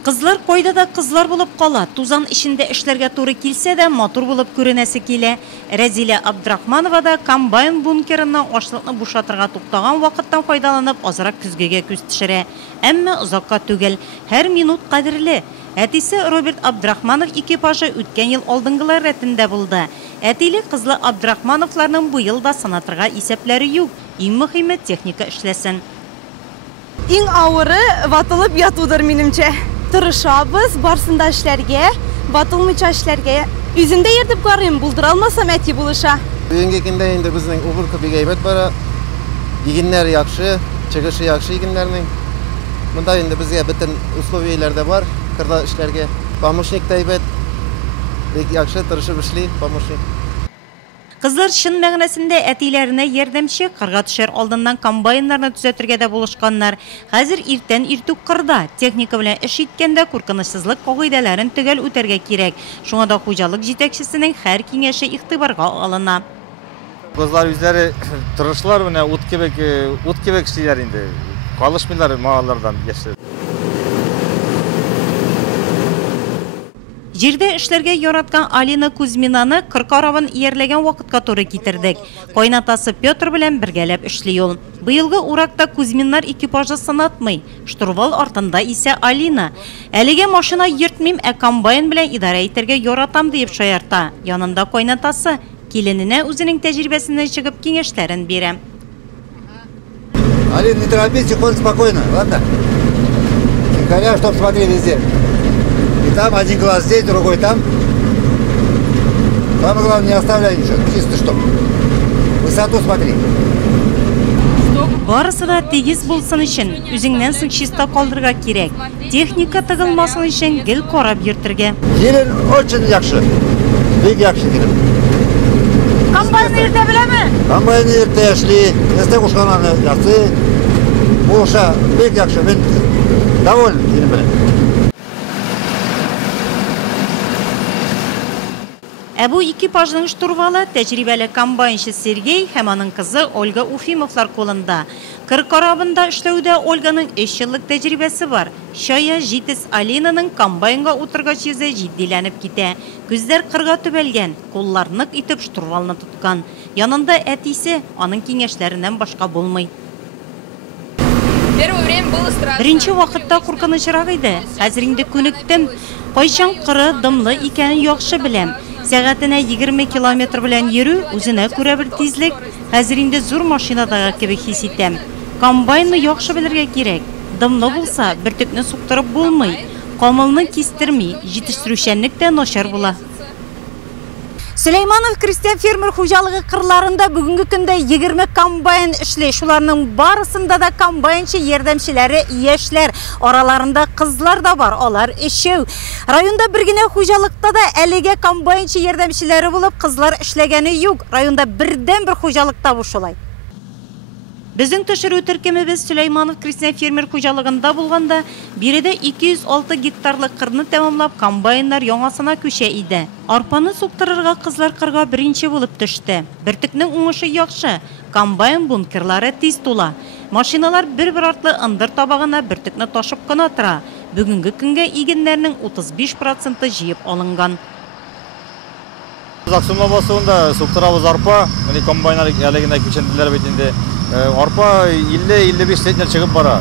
Кызлар койда да кызлар булып кала. Тузан ишендә эшләргә туры килсә дә матур булып күренәсе килә. Рәзилә Абдрахманова да комбайн бункерыннан ашлыкны бушатырга туктаган вакыттан файдаланып азрак көзгегә күз төшерә. Әмма озакка түгел, һәр минут кадерле. Әтисе Роберт Абдрахманов экипажы үткән ел алдынгылар рәтендә булды. Әтиле кызлы Абдрахмановларның бу елда санатырга исәпләре юк. Иң мөһиме техника эшләсен. Иң авыры ватылып ятудыр минемчә. Тырышабыз, барсында эшләргә, ватылмыйча эшләргә. Үземдә йөртеп карыйм, булдыра алмасам әти булыша. Бүгенге көндә инде безнең убырка бик әйбәт бара. Игеннәр яхшы, чыгышы яхшы игеннәрнең. Монда инде безгә бөтен условияләр дә бар, кырда эшләргә. Помощник та әйбәт. Бик яхшы тырышып эшли помощник. Кызлар шын мәгънәсендә әтиләренә ярдәмче, кырга төшәр алдыннан комбайннарны төзәтергә дә булышканнар. Хәзер иртән иртүк кырда техника белән эш иткәндә куркынычсызлык кагыйдәләрен төгәл үтәргә кирәк. Шуңа да хуҗалык җитәкчесенең һәр киңәше игътибарга алына. Кызлар үзләре тырышлар менә ут кебек эшлиләр инде. Калышмыйлар маалардан яшәп. Җирдә эшләргә яраткан Алина Кузьминаны кыр карабын иярләгән вакытка туры китердек. Кайнатасы Петр белән бергәләп эшли ул. Быелгы уракта Кузьминнар экипажы сынатмый. Штурвал артында исә Алина. Әлегә машина йөртмим, ә комбайн белән идара итәргә яратам дип шаярта. Янында кайнатасы килененә үзенең тәҗрибәсеннән чыгып киңәшләрен бирә. Алина, не торопись, ходь спокойно, ладно? Коня, чтоб смотри везде. И там один глаз здесь, другой там. Самое главное, не оставляй ничего, чисто чтоб. Высоту смотри. Барысы да тигез булсын өчен, үзеңнән соң чиста калдырга кирәк. Техника тыгылмасын өчен гел карап йөртергә. Келин очень яхшы. Бик яхшы келин. Комбайны иртә беләме? Комбайны иртә эшли, эстә кушканларны ясый. Буша бик яхшы, мен доволен келин белән. Бу экипажның штурвалы тәҗрибәле комбайнчы Сергей һәм аның кызы Ольга Уфимовлар кулында. Кыр карабында эшләүдә Ольганың 3 еллык тәҗрибәсе бар. Шая җитез Алинаның комбайнга утыргач йөзе җитдиләнеп китә. Күзләр кырга төбәлгән, куллар нык итеп штурвалны тоткан. Янында әтисе, аның киңәшләреннән башка булмый. Беренче вакытта куркынычрак иде. Хәзер инде күнектем. Кайчан кыры дымлы икәнен яхшы беләм. Сәгатенә 20 км белән йөрү, үзенә күрә бер тизлек. Хәзер инде зур машинадагы кебек хис итәм. Комбайнны яхшы белергә кирәк. Дымлы булса, бөртекне суктырып булмый. Камылны кистерми, җитештерүчәнлек тә начар була. Сөләйманов крестьян фермер хуҗалыгы кырларында бүгенге көндә 20 комбайн эшли. Шуларның барысында да комбайнчы ярдәмчеләре яшьләр. Араларында кызлар да бар, алар эшәү. Районда бер генә хуҗалыкта да әлегә комбайнчы ярдәмчеләре булып кызлар эшләгәне юк. Районда бердән бер хуҗалыкта бу шулай. Безнең төшерү төркемебез Сөләйманов крестьян фермер хуҗалыгында булганда, биредә 206 гектарлык кырны тәмамлап комбайннар яңасына күчә иде. Арпаны суктырырга кызлар кырга беренче булып төште. Бертекнең уңышы яхшы. Комбайн бункерлары тиз тула. Машиналар бер-бер артлы ындыр табагына бертекне ташып кына тора. Бүгенге көнгә игеннәрнең 35% җыеп алынган. Аксумла басуында суктырабыз арпа, менә комбайннар әлегенә күченделәр бит инде. Арпа 50-55 центнер чыгып бара.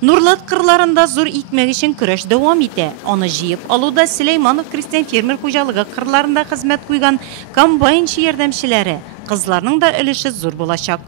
Нурлат кырларында зур икмәк өчен көрәш дәвам итә. Аны җыеп алуда Сөләйманов крестьян фермер хуҗалыгы кырларында хезмәт куйган комбайнчы ярдәмчеләре. Кызларның да өлеше зур булачак.